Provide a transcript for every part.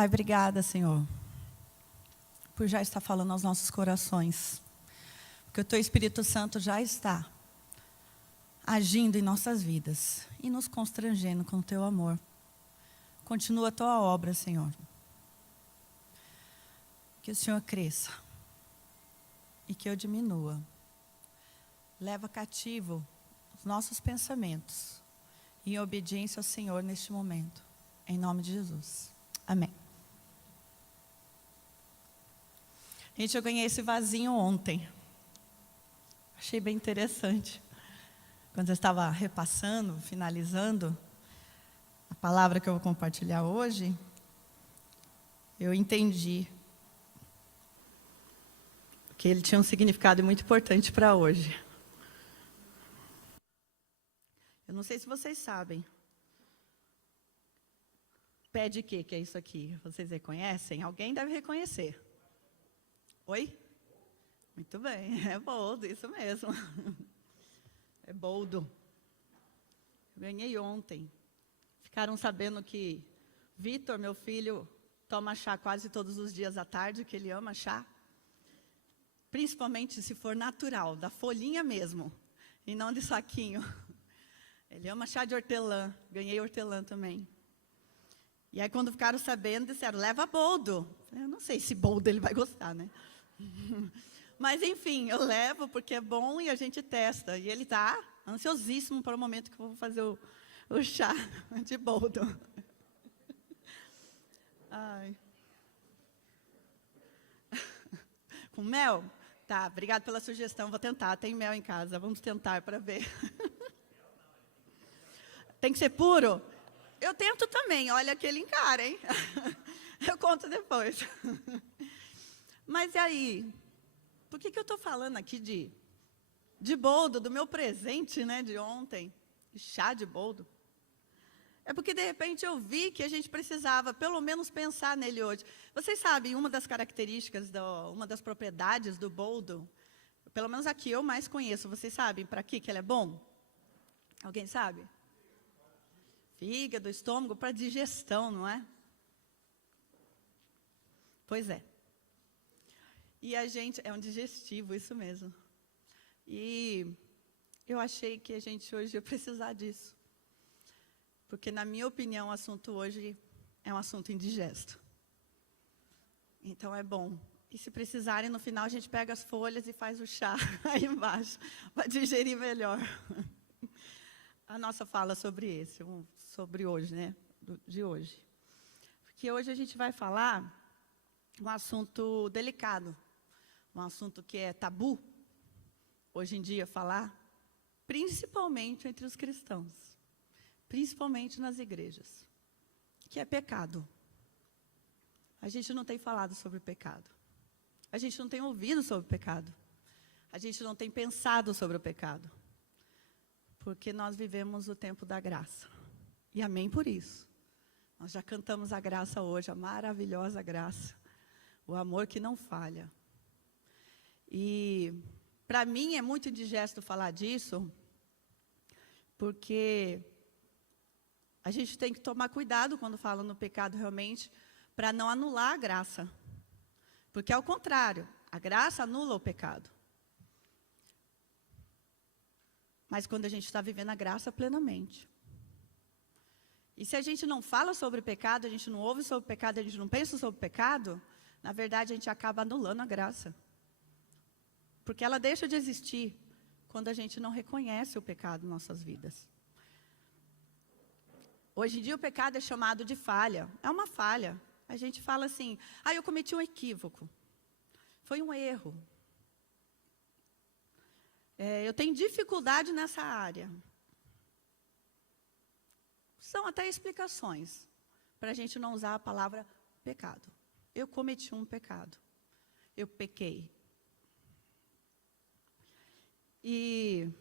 Pai, obrigada, Senhor, por já estar falando aos nossos corações. Porque o Teu Espírito Santo já está agindo em nossas vidas e nos constrangendo com o Teu amor. Continua a Tua obra, Senhor. Que o Senhor cresça e que eu diminua. Leva cativo os nossos pensamentos em obediência ao Senhor neste momento. Em nome de Jesus. Amém. Gente, eu ganhei esse vasinho ontem. Achei bem interessante. Quando eu estava repassando, finalizando a palavra que eu vou compartilhar hoje, eu entendi que ele tinha um significado muito importante para hoje. Eu não sei se vocês sabem. Pé de quê que é isso aqui? Vocês reconhecem? Alguém deve reconhecer. Oi? Muito bem, é boldo, isso mesmo. É boldo. Eu ganhei ontem. Ficaram sabendo que Vitor, meu filho, toma chá quase todos os dias à tarde, que ele ama chá. Principalmente se for natural, da folhinha mesmo, e não de saquinho. Ele ama chá de hortelã, ganhei hortelã também. E aí quando ficaram sabendo, disseram, leva boldo. Eu não sei se boldo ele vai gostar, né? Mas enfim, eu levo porque é bom e a gente testa. E ele está ansiosíssimo para o momento que eu vou fazer o chá de boldo. Ai. Com mel? Tá, obrigado pela sugestão, vou tentar. Tem mel em casa, vamos tentar para ver. Tem que ser puro? Eu tento também, olha que ele encara, hein? Eu conto depois. Mas e aí? Por que eu estou falando aqui de boldo, do meu presente, né, de ontem? De chá de boldo. É porque, de repente, eu vi que a gente precisava, pelo menos, pensar nele hoje. Vocês sabem, uma das características, uma das propriedades do boldo, pelo menos aqui eu mais conheço, vocês sabem para que ele é bom? Alguém sabe? Fígado, estômago, para digestão, não é? Pois é. E a gente, é um digestivo, isso mesmo. E eu achei que a gente hoje ia precisar disso. Porque, na minha opinião, o assunto hoje é um assunto indigesto. Então, é bom. E se precisarem, no final, a gente pega as folhas e faz o chá aí embaixo, para digerir melhor. A nossa fala sobre sobre hoje, né? De hoje. Porque hoje a gente vai falar um assunto delicado. Um assunto que é tabu, hoje em dia, falar, principalmente entre os cristãos. Principalmente nas igrejas, que é pecado. A gente não tem falado sobre o pecado. A gente não tem ouvido sobre o pecado. A gente não tem pensado sobre o pecado. Porque nós vivemos o tempo da graça. E amém por isso. Nós já cantamos a graça hoje, a maravilhosa graça. O amor que não falha. E, para mim, é muito indigesto falar disso, porque a gente tem que tomar cuidado quando fala no pecado realmente, para não anular a graça. Porque, ao contrário, a graça anula o pecado. Mas quando a gente está vivendo a graça plenamente. E se a gente não fala sobre o pecado, a gente não ouve sobre o pecado, a gente não pensa sobre o pecado, na verdade a gente acaba anulando a graça. Porque ela deixa de existir quando a gente não reconhece o pecado em nossas vidas. Hoje em dia o pecado é chamado de falha. É uma falha. A gente fala assim, eu cometi um equívoco. Foi um erro. Eu tenho dificuldade nessa área. São até explicações para a gente não usar a palavra pecado. Eu cometi um pecado. Eu pequei. E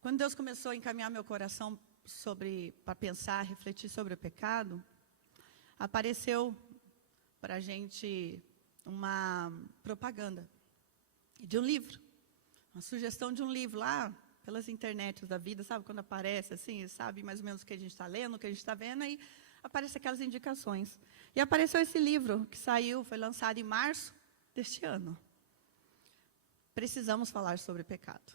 quando Deus começou a encaminhar meu coração para pensar, refletir sobre o pecado, apareceu para a gente uma propaganda de um livro, uma sugestão de um livro lá, pelas internets da vida, sabe? Quando aparece assim, sabe mais ou menos o que a gente está lendo, o que a gente está vendo, aí aparecem aquelas indicações. E apareceu esse livro, que saiu, foi lançado em março deste ano. Precisamos falar sobre pecado.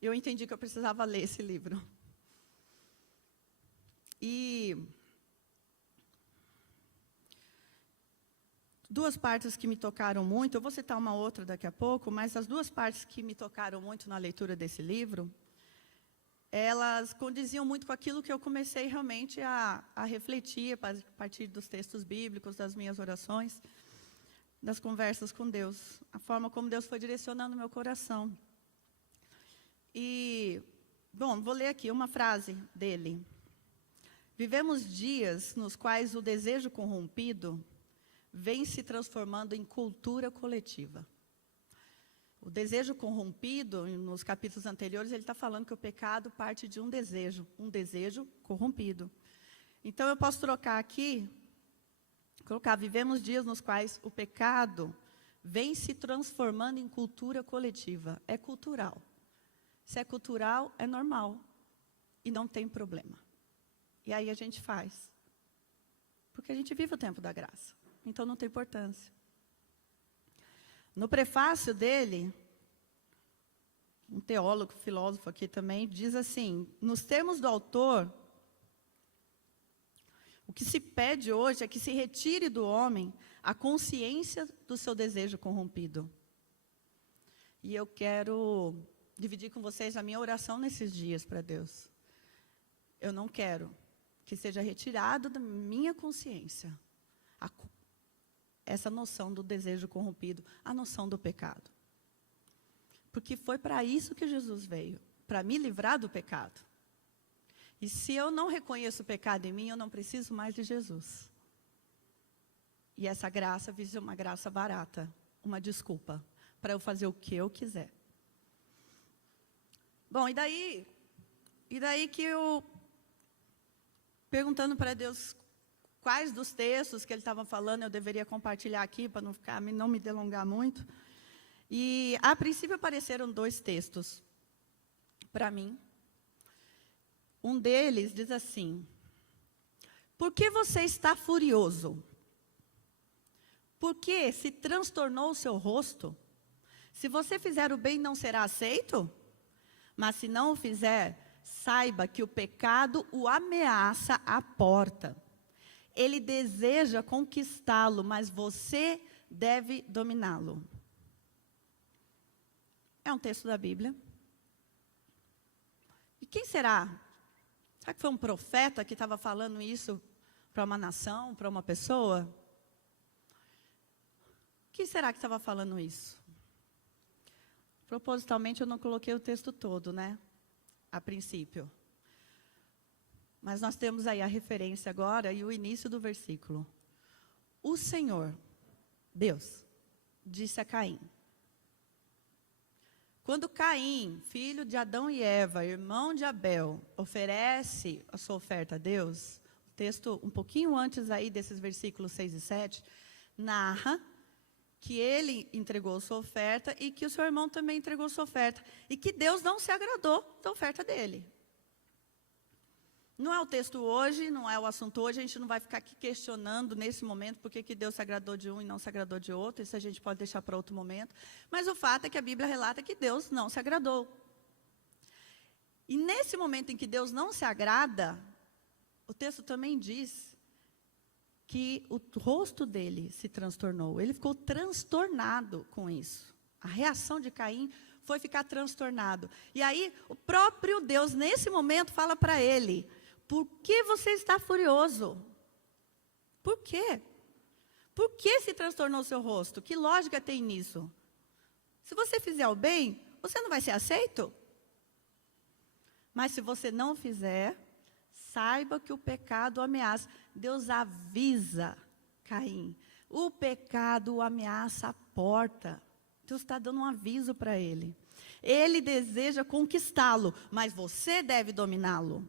Eu entendi que eu precisava ler esse livro. E duas partes que me tocaram muito, eu vou citar uma outra daqui a pouco, mas as duas partes que me tocaram muito na leitura desse livro, elas condiziam muito com aquilo que eu comecei realmente a refletir a partir dos textos bíblicos, das minhas orações, das conversas com Deus, a forma como Deus foi direcionando o meu coração. E, bom, vou ler aqui uma frase dele. Vivemos dias nos quais o desejo corrompido vem se transformando em cultura coletiva. O desejo corrompido, nos capítulos anteriores, ele está falando que o pecado parte de um desejo corrompido. Então, eu posso trocar aqui, colocar, vivemos dias nos quais o pecado vem se transformando em cultura coletiva. É cultural. Se é cultural, é normal. E não tem problema. E aí a gente faz. Porque a gente vive o tempo da graça. Então não tem importância. No prefácio dele, um teólogo, filósofo aqui também, diz assim, nos termos do autor, o que se pede hoje é que se retire do homem a consciência do seu desejo corrompido. E eu quero dividir com vocês a minha oração nesses dias para Deus. Eu não quero que seja retirado da minha consciência essa noção do desejo corrompido, a noção do pecado. Porque foi para isso que Jesus veio, para me livrar do pecado. E se eu não reconheço o pecado em mim, eu não preciso mais de Jesus. E essa graça visa uma graça barata, uma desculpa, para eu fazer o que eu quiser. Bom, e daí que eu, perguntando para Deus quais dos textos que ele estava falando eu deveria compartilhar aqui, para não me delongar muito. E, a princípio, apareceram dois textos para mim. Um deles diz assim, por que você está furioso? Por que se transtornou o seu rosto? Se você fizer o bem, não será aceito? Mas se não o fizer, saiba que o pecado o ameaça à porta. Ele deseja conquistá-lo, mas você deve dominá-lo. É um texto da Bíblia. E quem será? Será que foi um profeta que estava falando isso para uma nação, para uma pessoa? Quem será que estava falando isso? Propositalmente eu não coloquei o texto todo, né? A princípio. Mas nós temos aí a referência agora e o início do versículo. O Senhor, Deus, disse a Caim. Quando Caim, filho de Adão e Eva, irmão de Abel, oferece a sua oferta a Deus, o texto um pouquinho antes aí desses versículos 6 e 7, narra que ele entregou sua oferta e que o seu irmão também entregou sua oferta. E que Deus não se agradou da oferta dele. Não é o texto hoje, não é o assunto hoje, a gente não vai ficar aqui questionando nesse momento por que Deus se agradou de um e não se agradou de outro, isso a gente pode deixar para outro momento. Mas o fato é que a Bíblia relata que Deus não se agradou. E nesse momento em que Deus não se agrada, o texto também diz que o rosto dele se transtornou. Ele ficou transtornado com isso. A reação de Caim foi ficar transtornado. E aí, o próprio Deus, nesse momento, fala para ele, por que você está furioso? Por quê? Por que se transtornou o seu rosto? Que lógica tem nisso? Se você fizer o bem, você não vai ser aceito? Mas se você não fizer, saiba que o pecado o ameaça. Deus avisa Caim. O pecado o ameaça à porta. Deus está dando um aviso para ele. Ele deseja conquistá-lo, mas você deve dominá-lo.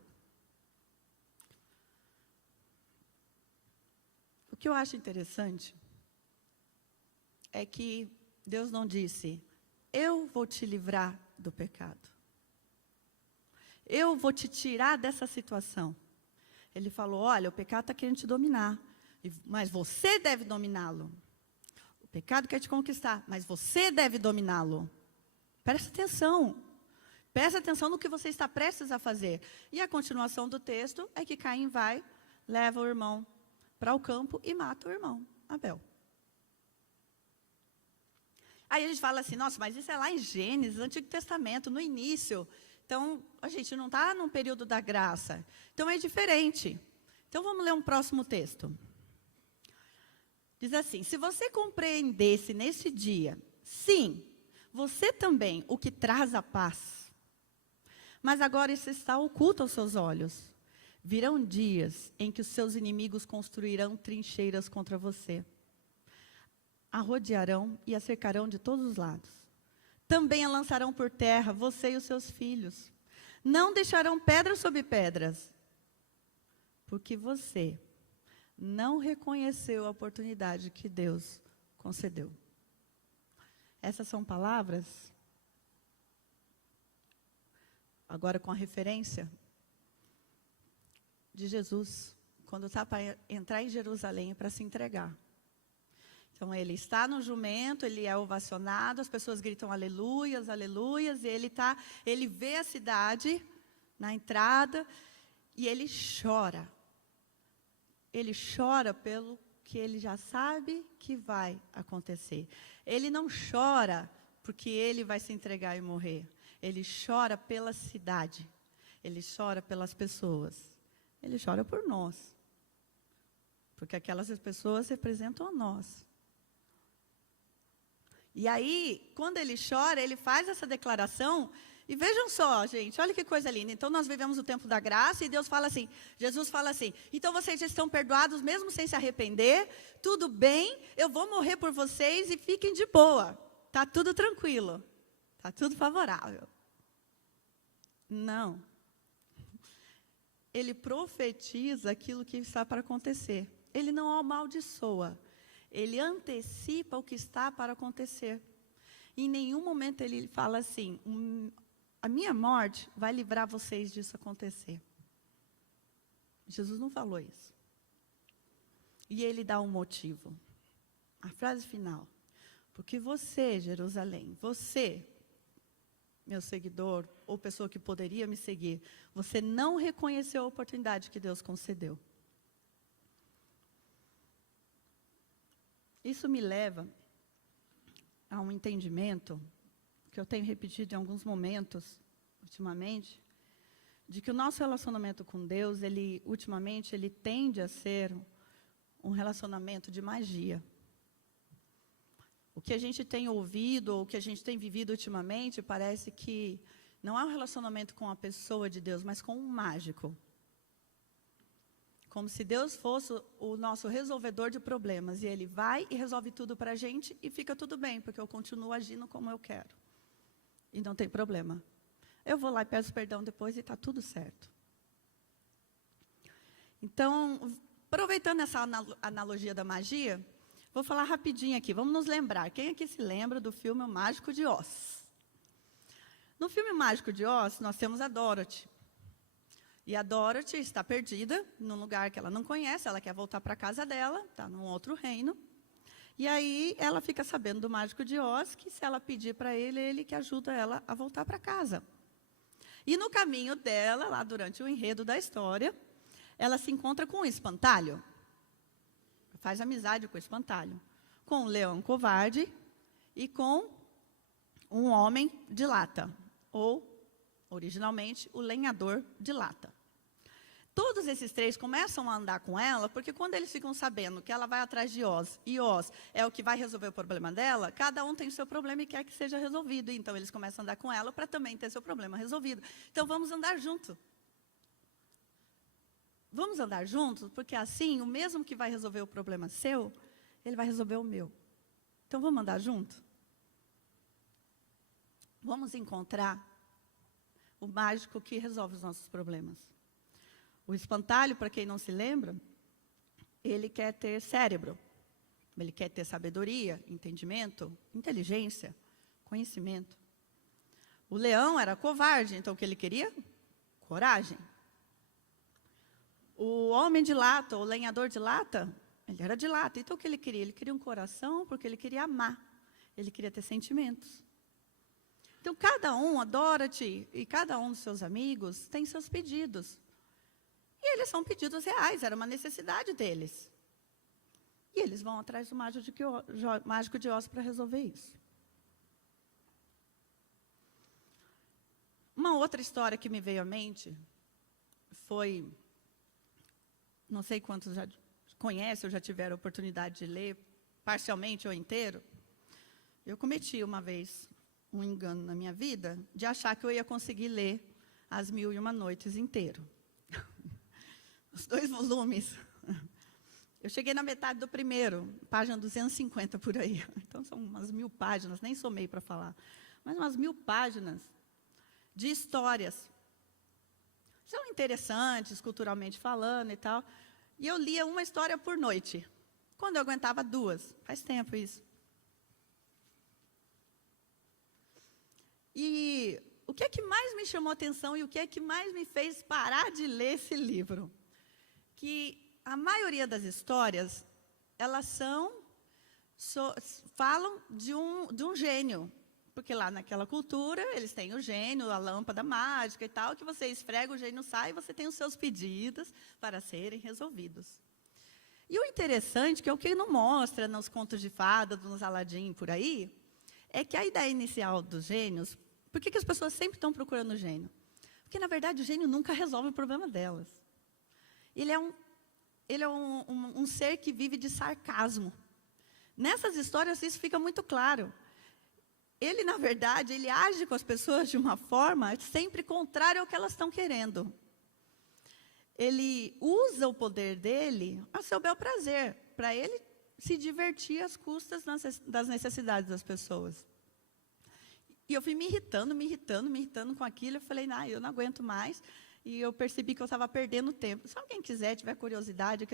O que eu acho interessante é que Deus não disse, eu vou te livrar do pecado. eu vou te tirar dessa situação. Ele falou, olha, o pecado está querendo te dominar, mas você deve dominá-lo. O pecado quer te conquistar, mas você deve dominá-lo. Presta atenção. Presta atenção no que você está prestes a fazer. E a continuação do texto é que Caim vai, leva o irmão para o campo e mata o irmão, Abel. Aí a gente fala assim, nossa, mas isso é lá em Gênesis, Antigo Testamento, no início. Então, a gente não está num período da graça. Então, é diferente. Então, vamos ler um próximo texto. Diz assim, se você compreendesse nesse dia, sim, você também, o que traz a paz. Mas agora isso está oculto aos seus olhos. Virão dias em que os seus inimigos construirão trincheiras contra você. A rodearão e a cercarão de todos os lados. Também a lançarão por terra, você e os seus filhos. Não deixarão pedras sobre pedras, porque você não reconheceu a oportunidade que Deus concedeu. Essas são palavras, agora com a referência de Jesus, quando está para entrar em Jerusalém para se entregar. Então, ele está no jumento, ele é ovacionado, as pessoas gritam aleluias, aleluias, e ele vê a cidade na entrada, e ele chora. Ele chora pelo que ele já sabe que vai acontecer. Ele não chora porque ele vai se entregar e morrer. Ele chora pela cidade. Ele chora pelas pessoas. Ele chora por nós. Porque aquelas pessoas representam a nós. E aí, quando ele chora, ele faz essa declaração, e vejam só, gente, olha que coisa linda. Então, nós vivemos o tempo da graça, e Deus fala assim, Jesus fala assim, então vocês já estão perdoados, mesmo sem se arrepender, tudo bem, eu vou morrer por vocês, e fiquem de boa, está tudo tranquilo, está tudo favorável. Não. Ele profetiza aquilo que está para acontecer. Ele não amaldiçoa. Ele antecipa o que está para acontecer. Em nenhum momento ele fala assim, a minha morte vai livrar vocês disso acontecer. Jesus não falou isso. E ele dá um motivo. A frase final. Porque você, Jerusalém, você, meu seguidor, ou pessoa que poderia me seguir, você não reconheceu a oportunidade que Deus concedeu. Isso me leva a um entendimento, que eu tenho repetido em alguns momentos, ultimamente, de que o nosso relacionamento com Deus, ultimamente, ele tende a ser um relacionamento de magia. O que a gente tem ouvido, ou o que a gente tem vivido ultimamente, parece que não é um relacionamento com a pessoa de Deus, mas com um mágico. Como se Deus fosse o nosso resolvedor de problemas. E Ele vai e resolve tudo para a gente e fica tudo bem, porque eu continuo agindo como eu quero. E não tem problema. Eu vou lá e peço perdão depois e está tudo certo. Então, aproveitando essa analogia da magia, vou falar rapidinho aqui. Vamos nos lembrar. Quem aqui se lembra do filme O Mágico de Oz? No filme Mágico de Oz, nós temos a Dorothy. E a Dorothy está perdida num lugar que ela não conhece, ela quer voltar para a casa dela, está num outro reino. E aí ela fica sabendo do Mágico de Oz, que se ela pedir para ele, ele que ajuda ela a voltar para casa. E no caminho dela, lá durante o enredo da história, ela se encontra com um espantalho. Faz amizade com o espantalho. Com um leão covarde e com um homem de lata, ou originalmente, o lenhador de lata. Todos esses três começam a andar com ela, porque quando eles ficam sabendo que ela vai atrás de Oz, e Oz é o que vai resolver o problema dela, cada um tem o seu problema e quer que seja resolvido. Então, eles começam a andar com ela para também ter seu problema resolvido. Então, vamos andar juntos. Vamos andar juntos, porque assim, o mesmo que vai resolver o problema seu, ele vai resolver o meu. Então, vamos andar juntos? Vamos encontrar o mágico que resolve os nossos problemas. O espantalho, para quem não se lembra, ele quer ter cérebro. Ele quer ter sabedoria, entendimento, inteligência, conhecimento. O leão era covarde, então o que ele queria? coragem. O homem de lata, o lenhador de lata, ele era de lata. Então, o que ele queria? Ele queria um coração porque ele queria amar. Ele queria ter sentimentos. Então, cada um, a Dorothy e cada um dos seus amigos tem seus pedidos. E eles são pedidos reais, era uma necessidade deles. E eles vão atrás do mágico de Oz para resolver isso. Uma outra história que me veio à mente foi, não sei quantos já conhecem ou já tiveram a oportunidade de ler, parcialmente ou inteiro. Eu cometi uma vez um engano na minha vida de achar que eu ia conseguir ler As Mil e Uma Noites inteiro. Os 2 volumes. Eu cheguei na metade do primeiro, página 250 por aí. Então, são umas 1000 páginas, nem somei para falar. Mas umas 1000 páginas de histórias. São interessantes, culturalmente falando e tal. E eu lia uma história por noite. Quando eu aguentava 2. Faz tempo isso. E o que é que mais me chamou a atenção e o que é que mais me fez parar de ler esse livro? Que a maioria das histórias, elas falam de um gênio. Porque lá naquela cultura, eles têm o gênio, a lâmpada mágica e tal, que você esfrega, o gênio sai e você tem os seus pedidos para serem resolvidos. E o interessante, que é o que não mostra nos contos de fadas, nos Aladim por aí, é que a ideia inicial dos gênios, por que as pessoas sempre estão procurando o gênio? Porque, na verdade, o gênio nunca resolve o problema delas. Ele é um ser que vive de sarcasmo. Nessas histórias, isso fica muito claro. Ele, na verdade, ele age com as pessoas de uma forma sempre contrária ao que elas estão querendo. Ele usa o poder dele a seu bel prazer, para ele se divertir às custas das necessidades das pessoas. E eu fui me irritando com aquilo. Eu falei, eu não aguento mais. E eu percebi que eu estava perdendo tempo. Se alguém quiser, tiver curiosidade,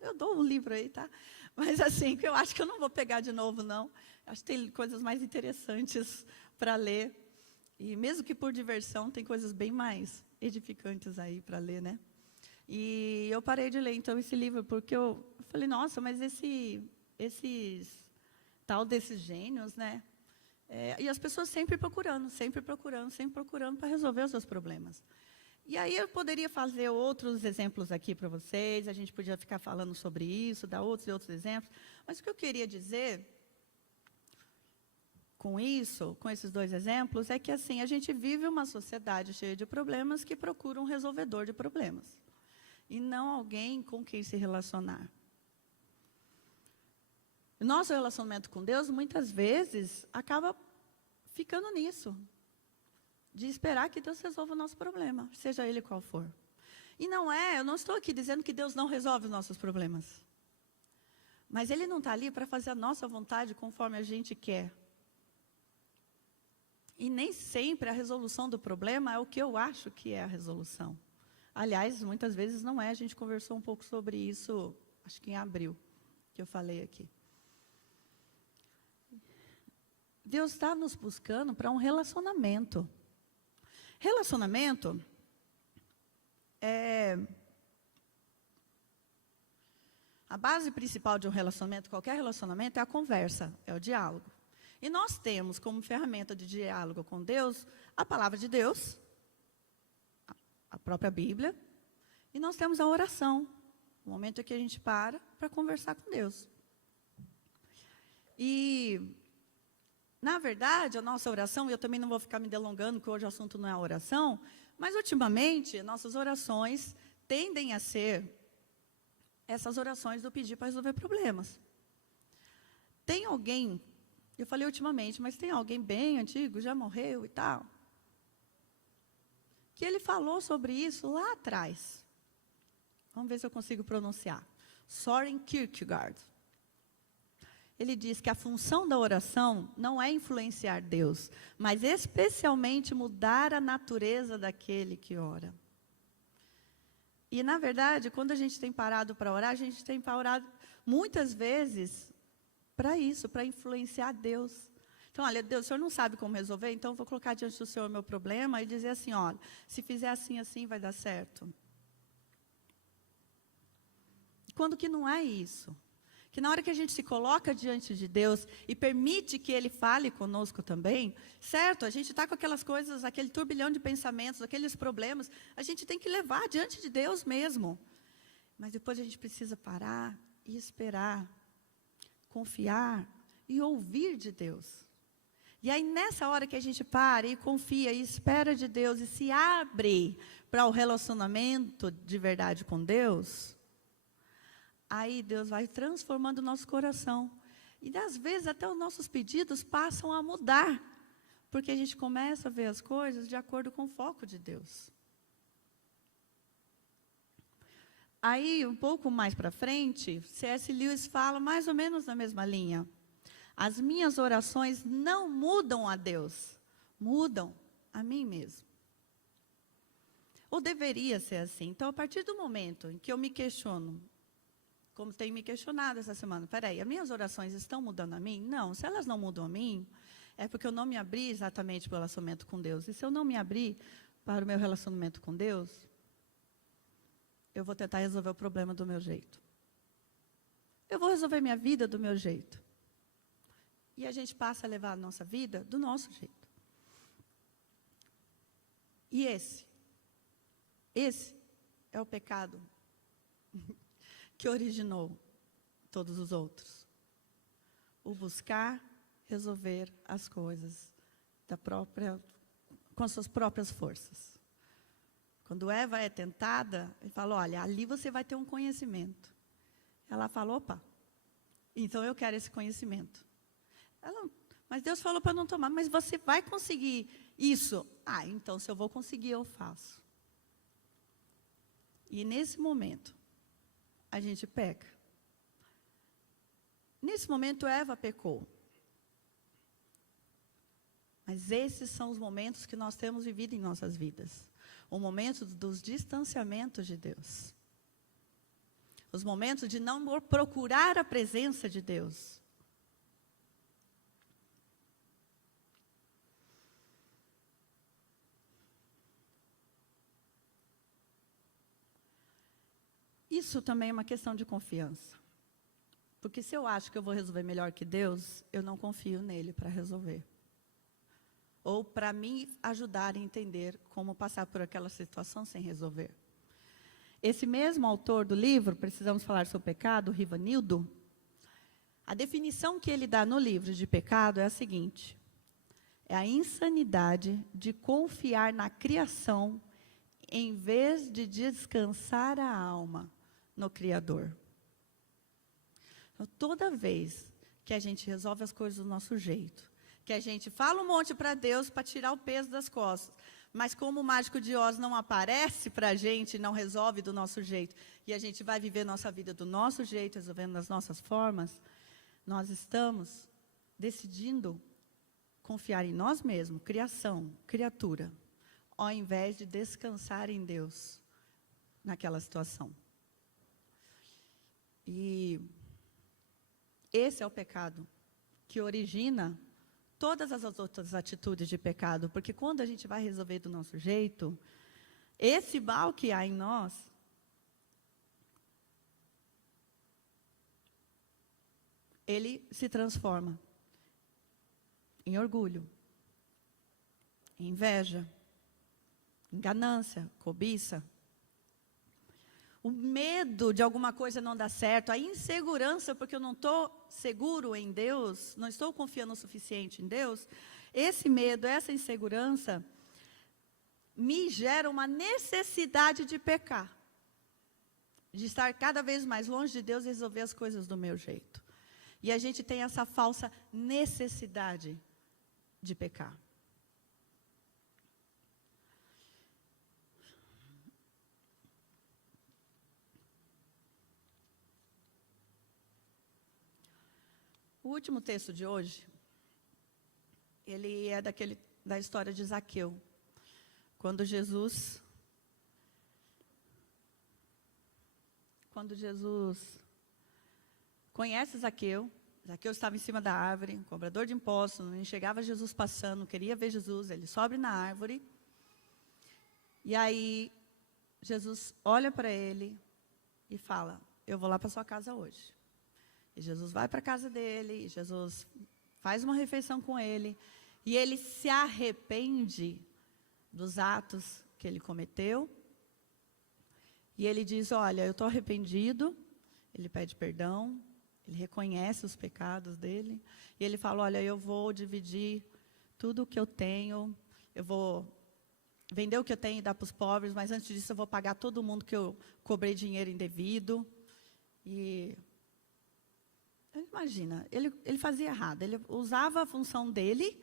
eu dou um livro aí, tá? Mas assim, que eu acho que eu não vou pegar de novo, não. Acho que tem coisas mais interessantes para ler. E mesmo que por diversão, tem coisas bem mais edificantes aí para ler, né? E eu parei de ler, então, esse livro, porque eu falei, nossa, mas tal desses gênios, né? E as pessoas sempre procurando para resolver os seus problemas. E aí eu poderia fazer outros exemplos aqui para vocês, a gente podia ficar falando sobre isso, dar outros e outros exemplos, mas o que eu queria dizer com isso, com esses 2 exemplos, é que assim, a gente vive uma sociedade cheia de problemas que procura um resolvedor de problemas, e não alguém com quem se relacionar. O nosso relacionamento com Deus, muitas vezes, acaba ficando nisso, de esperar que Deus resolva o nosso problema, seja ele qual for. E eu não estou aqui dizendo que Deus não resolve os nossos problemas. Mas Ele não está ali para fazer a nossa vontade conforme a gente quer. E nem sempre a resolução do problema é o que eu acho que é a resolução. Aliás, muitas vezes não é. A gente conversou um pouco sobre isso, acho que em abril, que eu falei aqui. Deus está nos buscando para um relacionamento. Relacionamento a base principal de um relacionamento, qualquer relacionamento, é a conversa, é o diálogo. E nós temos como ferramenta de diálogo com Deus a palavra de Deus, a própria Bíblia, e nós temos a oração, o momento em que a gente para conversar com Deus. E, na verdade, a nossa oração, e eu também não vou ficar me delongando, porque hoje o assunto não é a oração, mas, ultimamente, nossas orações tendem a ser essas orações do pedir para resolver problemas. Tem alguém, eu falei ultimamente, mas tem alguém bem antigo, já morreu e tal, que ele falou sobre isso lá atrás. Vamos ver se eu consigo pronunciar. Søren Kierkegaard. Ele diz que a função da oração não é influenciar Deus, mas especialmente mudar a natureza daquele que ora. E, na verdade, quando a gente tem parado para orar, a gente tem parado muitas vezes para isso, para influenciar Deus. Então, olha, Deus, o Senhor não sabe como resolver, então eu vou colocar diante do Senhor o meu problema e dizer assim, olha, se fizer assim, assim, vai dar certo. Quando que não é isso? Que na hora que a gente se coloca diante de Deus e permite que Ele fale conosco também, certo? A gente está com aquelas coisas, aquele turbilhão de pensamentos, aqueles problemas, a gente tem que levar diante de Deus mesmo. Mas depois a gente precisa parar e esperar, confiar e ouvir de Deus. E aí, nessa hora que a gente para e confia e espera de Deus e se abre para o relacionamento de verdade com Deus, aí Deus vai transformando o nosso coração. E, às vezes, até os nossos pedidos passam a mudar, porque a gente começa a ver as coisas de acordo com o foco de Deus. Aí, um pouco mais para frente, C.S. Lewis fala mais ou menos na mesma linha. As minhas orações não mudam a Deus, mudam a mim mesmo. Ou deveria ser assim. Então, a partir do momento em que eu me questiono, como tenho me questionado essa semana, peraí, as minhas orações estão mudando a mim? Não, se elas não mudam a mim, é porque eu não me abri exatamente para o relacionamento com Deus. E se eu não me abrir para o meu relacionamento com Deus, eu vou tentar resolver o problema do meu jeito. Eu vou resolver minha vida do meu jeito. E a gente passa a levar a nossa vida do nosso jeito. E esse é o pecado que originou todos os outros. O buscar resolver as coisas com suas próprias forças. Quando Eva é tentada, ele fala, olha, ali você vai ter um conhecimento. Ela fala, opa, então eu quero esse conhecimento. Mas Deus falou para não tomar, mas você vai conseguir isso. Ah, então se eu vou conseguir, eu faço. E nesse momento, a gente peca. Nesse momento, Eva pecou. Mas esses são os momentos que nós temos vivido em nossas vidas. O momento dos distanciamentos de Deus. Os momentos de não procurar a presença de Deus. Isso também é uma questão de confiança. Porque se eu acho que eu vou resolver melhor que Deus, eu não confio nele para resolver. Ou para me ajudar a entender como passar por aquela situação sem resolver. Esse mesmo autor do livro, Precisamos Falar sobre o Pecado, Rivanildo, a definição que ele dá no livro de pecado é a seguinte: é a insanidade de confiar na criação em vez de descansar a alma no Criador. Então, toda vez que a gente resolve as coisas do nosso jeito, que a gente fala um monte para Deus para tirar o peso das costas, mas como o mágico de Oz não aparece para a gente, não resolve do nosso jeito, e a gente vai viver nossa vida do nosso jeito, resolvendo das nossas formas, nós estamos decidindo confiar em nós mesmos, criação, criatura, ao invés de descansar em Deus naquela situação. E esse é o pecado que origina todas as outras atitudes de pecado, porque quando a gente vai resolver do nosso jeito, esse mal que há em nós, ele se transforma em orgulho, em inveja, em ganância, cobiça. O medo de alguma coisa não dar certo, a insegurança porque eu não estou seguro em Deus, não estou confiando o suficiente em Deus, esse medo, essa insegurança, me gera uma necessidade de pecar. De estar cada vez mais longe de Deus e resolver as coisas do meu jeito. E a gente tem essa falsa necessidade de pecar. O último texto de hoje, ele é da história de Zaqueu. Quando Jesus conhece Zaqueu, Zaqueu estava em cima da árvore, um cobrador de impostos, não enxergava Jesus passando, não queria ver Jesus, ele sobe na árvore. E aí, Jesus olha para ele e fala, eu vou lá para sua casa hoje. E Jesus vai para a casa dele, Jesus faz uma refeição com ele, e ele se arrepende dos atos que ele cometeu. E ele diz, olha, eu estou arrependido. Ele pede perdão, ele reconhece os pecados dele. E ele fala, olha, eu vou dividir tudo o que eu tenho, eu vou vender o que eu tenho e dar para os pobres, mas antes disso eu vou pagar todo mundo que eu cobrei dinheiro indevido. E imagina, ele fazia errado, ele usava a função dele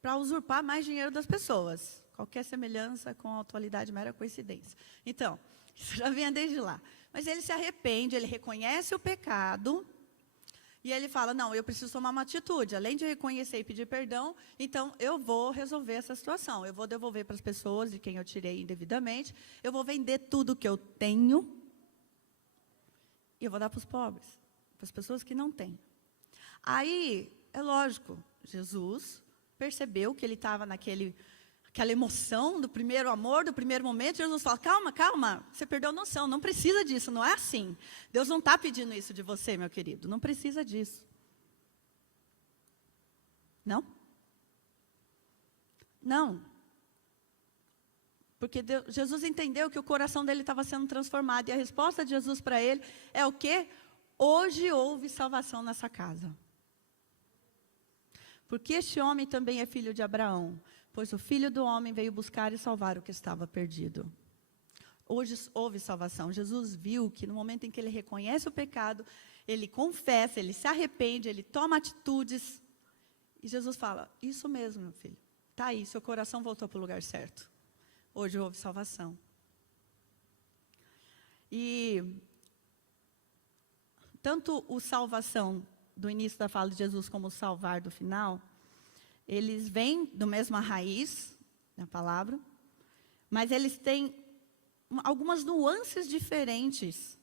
para usurpar mais dinheiro das pessoas. Qualquer semelhança com a atualidade, mera coincidência. Então, isso já vinha desde lá. Mas ele se arrepende, ele reconhece o pecado, e ele fala, não, eu preciso tomar uma atitude. Além de reconhecer e pedir perdão, então eu vou resolver essa situação. Eu vou devolver para as pessoas de quem eu tirei indevidamente, eu vou vender tudo que eu tenho, e eu vou dar para os pobres, para as pessoas que não têm. Aí, é lógico, Jesus percebeu que ele estava aquela emoção do primeiro amor, do primeiro momento. Jesus fala, calma, calma, você perdeu a noção, não precisa disso, não é assim. Deus não está pedindo isso de você, meu querido, não precisa disso. Não? Não. Porque Jesus entendeu que o coração dele estava sendo transformado, e a resposta de Jesus para ele é o quê? Hoje houve salvação nessa casa. Porque este homem também é filho de Abraão, pois o Filho do Homem veio buscar e salvar o que estava perdido. Hoje houve salvação. Jesus viu que no momento em que ele reconhece o pecado, ele confessa, ele se arrepende, ele toma atitudes. E Jesus fala, isso mesmo, meu filho. Está aí, seu coração voltou para o lugar certo. Hoje houve salvação. E tanto o salvação do início da fala de Jesus como o salvar do final, eles vêm da mesma raiz, na palavra, mas eles têm algumas nuances diferentes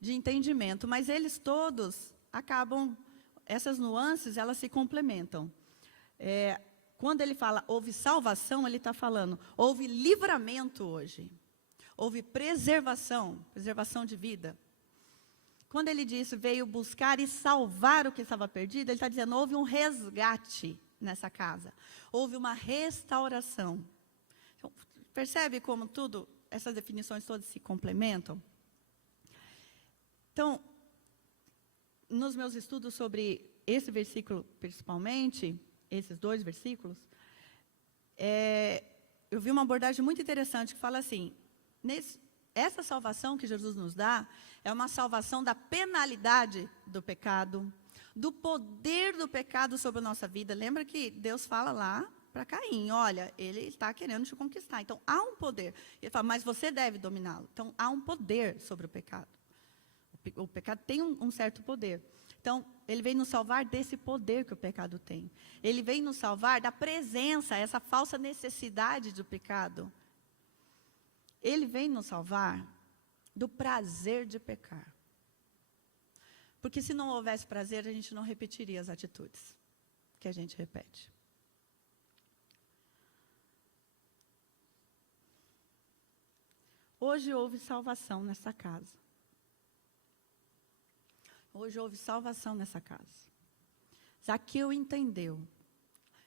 de entendimento, mas eles todos acabam, essas nuances, elas se complementam. Quando ele fala, houve salvação, ele está falando, houve livramento hoje, houve preservação de vida. Quando ele diz, veio buscar e salvar o que estava perdido, ele está dizendo, houve um resgate nessa casa. Houve uma restauração. Então, percebe como tudo, essas definições todas se complementam? Então, nos meus estudos sobre esse versículo, principalmente, esses dois versículos, eu vi uma abordagem muito interessante que fala assim, essa salvação que Jesus nos dá é uma salvação da penalidade do pecado, do poder do pecado sobre a nossa vida. Lembra que Deus fala lá para Caim, olha, ele está querendo te conquistar. Então, há um poder. Ele fala, mas você deve dominá-lo. Então, há um poder sobre o pecado. O pecado tem um certo poder. Então, ele vem nos salvar desse poder que o pecado tem. Ele vem nos salvar da presença, essa falsa necessidade do pecado. Ele vem nos salvar do prazer de pecar. Porque se não houvesse prazer, a gente não repetiria as atitudes que a gente repete. Hoje houve salvação nessa casa. Hoje houve salvação nessa casa. Zaqueu entendeu.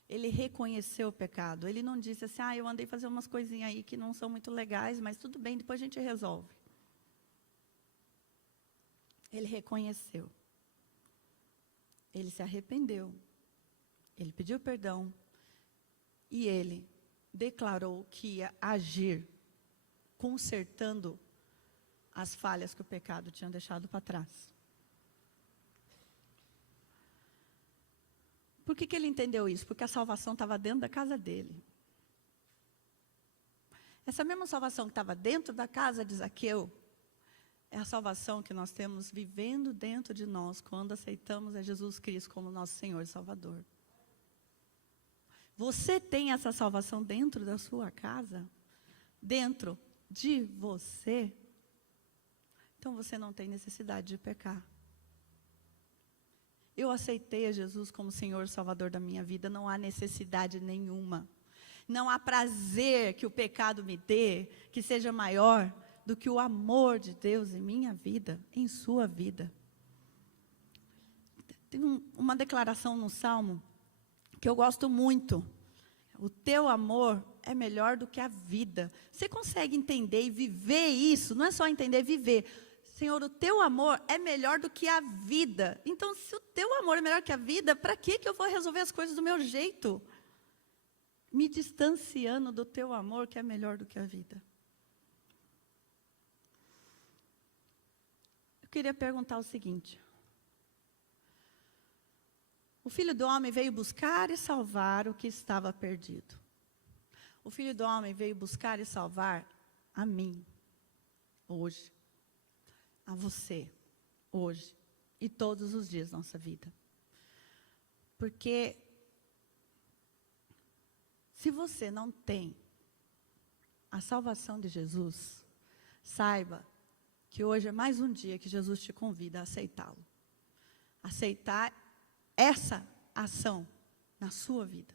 Ele reconheceu o pecado. Ele não disse assim, eu andei fazendo umas coisinhas aí que não são muito legais, mas tudo bem, depois a gente resolve. Ele reconheceu. Ele se arrependeu. Ele pediu perdão. E ele declarou que ia agir, consertando as falhas que o pecado tinha deixado para trás. Por que ele entendeu isso? Porque a salvação estava dentro da casa dele. Essa mesma salvação que estava dentro da casa de Zaqueu, é a salvação que nós temos vivendo dentro de nós, quando aceitamos a Jesus Cristo como nosso Senhor e Salvador. Você tem essa salvação dentro da sua casa? Dentro de você? Então você não tem necessidade de pecar. Eu aceitei a Jesus como Senhor e Salvador da minha vida, não há necessidade nenhuma. Não há prazer que o pecado me dê, que seja maior do que o amor de Deus em minha vida, em sua vida. Tem uma declaração no Salmo que eu gosto muito. O teu amor é melhor do que a vida. Você consegue entender e viver isso? Não é só entender, viver. Senhor, o teu amor é melhor do que a vida. Então, se o teu amor é melhor que a vida, para que eu vou resolver as coisas do meu jeito? Me distanciando do teu amor, que é melhor do que a vida. Eu queria perguntar o seguinte. O Filho do Homem veio buscar e salvar o que estava perdido. O Filho do Homem veio buscar e salvar a mim, hoje. A você, hoje. E todos os dias da nossa vida. Porque se você não tem a salvação de Jesus, saiba que hoje é mais um dia que Jesus te convida a aceitá-lo. Aceitar essa ação na sua vida.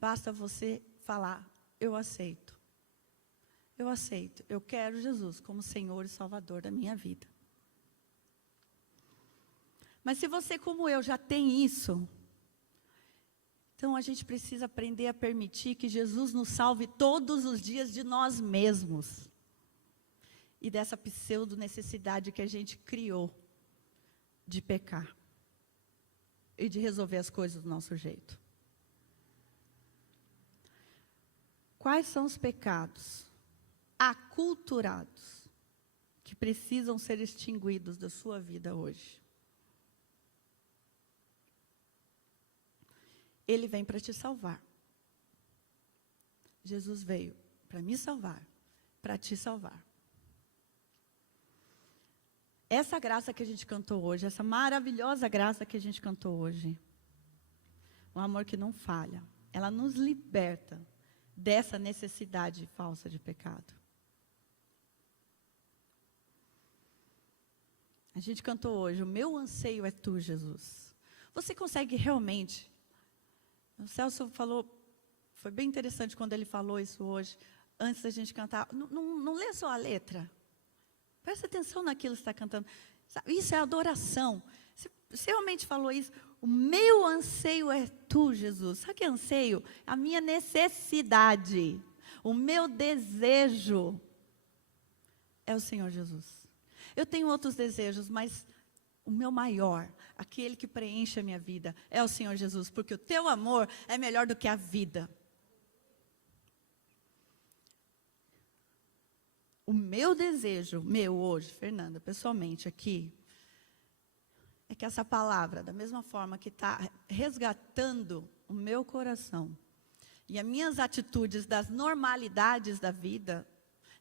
Basta você falar, eu aceito. Eu aceito, eu quero Jesus como Senhor e Salvador da minha vida. Mas se você, como eu, já tem isso, então a gente precisa aprender a permitir que Jesus nos salve todos os dias de nós mesmos. E dessa pseudo-necessidade que a gente criou de pecar. E de resolver as coisas do nosso jeito. Quais são os pecados aculturados que precisam ser extinguidos da sua vida hoje? Ele vem para te salvar. Jesus veio para me salvar, para te salvar. Essa graça que a gente cantou hoje, essa maravilhosa graça que a gente cantou hoje, um amor que não falha, ela nos liberta dessa necessidade falsa de pecado. A gente cantou hoje, o meu anseio é tu, Jesus. Você consegue realmente... O Celso falou, foi bem interessante quando ele falou isso hoje, antes da gente cantar. Não lê só a letra. Presta atenção naquilo que você está cantando. Isso é adoração. Você realmente falou isso. O meu anseio é tu, Jesus. Sabe o que é anseio? A minha necessidade. O meu desejo é o Senhor Jesus. Eu tenho outros desejos, mas o meu maior, aquele que preenche a minha vida, é o Senhor Jesus. Porque o teu amor é melhor do que a vida. O meu desejo, meu hoje, Fernanda, pessoalmente aqui, é que essa palavra, da mesma forma que está resgatando o meu coração, e as minhas atitudes das normalidades da vida,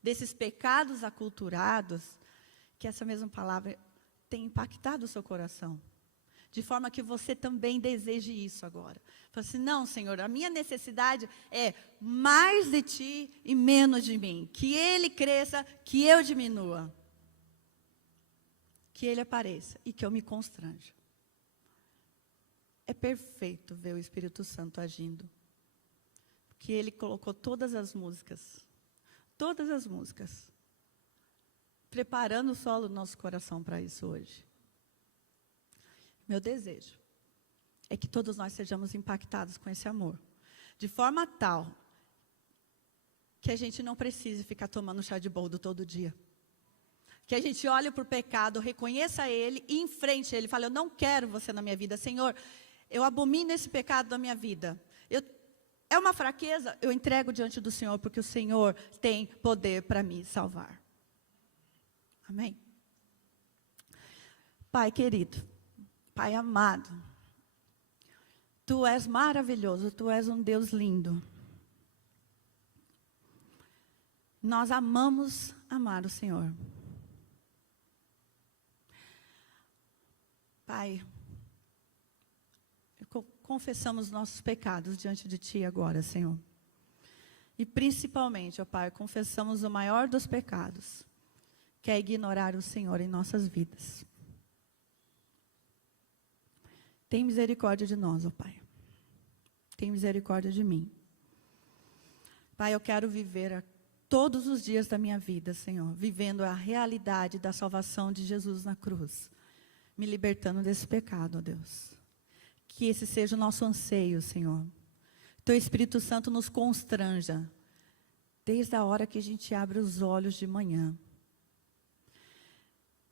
desses pecados aculturados, que essa mesma palavra tenha impactado o seu coração. De forma que você também deseje isso agora. Fala assim, não, Senhor, a minha necessidade é mais de Ti e menos de mim. Que Ele cresça, que eu diminua. Que Ele apareça e que eu me constranja. É perfeito ver o Espírito Santo agindo. Porque Ele colocou todas as músicas, preparando o solo do nosso coração para isso hoje. Meu desejo é que todos nós sejamos impactados com esse amor. De forma tal que a gente não precise ficar tomando chá de boldo todo dia. Que a gente olhe para o pecado, reconheça ele e enfrente ele. Fale, eu não quero você na minha vida. Senhor, eu abomino esse pecado da minha vida. É uma fraqueza, eu entrego diante do Senhor, porque o Senhor tem poder para me salvar. Amém? Pai querido, Pai amado, Tu és maravilhoso, Tu és um Deus lindo. Nós amamos amar o Senhor. Pai, confessamos nossos pecados diante de Ti agora, Senhor. E principalmente, ó Pai, confessamos o maior dos pecados, que é ignorar o Senhor em nossas vidas. Tem misericórdia de nós, ó Pai. Tem misericórdia de mim. Pai, eu quero viver todos os dias da minha vida, Senhor, vivendo a realidade da salvação de Jesus na cruz, me libertando desse pecado, ó Deus. Que esse seja o nosso anseio, Senhor. Teu Espírito Santo nos constranja, desde a hora que a gente abre os olhos de manhã.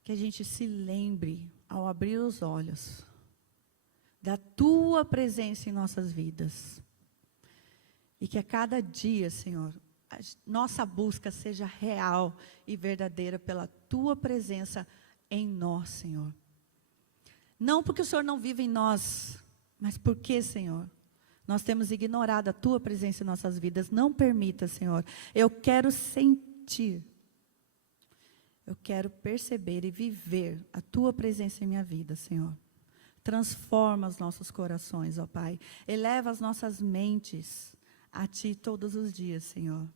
Que a gente se lembre, ao abrir os olhos, da Tua presença em nossas vidas. E que a cada dia, Senhor, a nossa busca seja real e verdadeira pela Tua presença em nós, Senhor. Não porque o Senhor não vive em nós, mas porque, Senhor, nós temos ignorado a Tua presença em nossas vidas. Não permita, Senhor. Eu quero sentir. Eu quero perceber e viver a Tua presença em minha vida, Senhor. Transforma os nossos corações, ó Pai. Eleva as nossas mentes a Ti todos os dias, Senhor.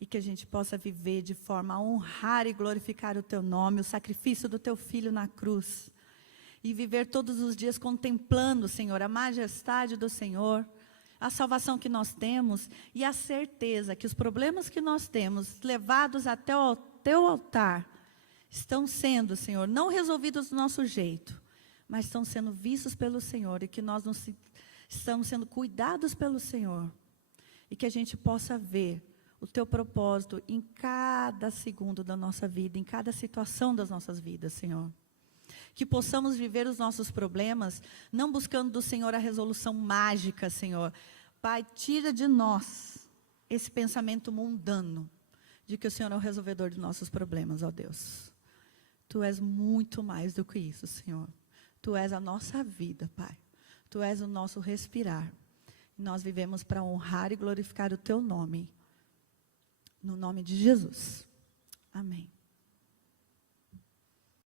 E que a gente possa viver de forma a honrar e glorificar o Teu nome, o sacrifício do Teu Filho na cruz. E viver todos os dias contemplando, Senhor, a majestade do Senhor, a salvação que nós temos e a certeza que os problemas que nós temos, levados até o Teu altar, estão sendo, Senhor, não resolvidos do nosso jeito, mas estão sendo vistos pelo Senhor e que nós estamos sendo cuidados pelo Senhor. E que a gente possa ver o Teu propósito em cada segundo da nossa vida, em cada situação das nossas vidas, Senhor. Que possamos viver os nossos problemas, não buscando do Senhor a resolução mágica, Senhor. Pai, tira de nós esse pensamento mundano, de que o Senhor é o resolvedor de nossos problemas, ó Deus. Tu és muito mais do que isso, Senhor. Tu és a nossa vida, Pai. Tu és o nosso respirar. Nós vivemos para honrar e glorificar o Teu nome. No nome de Jesus. Amém.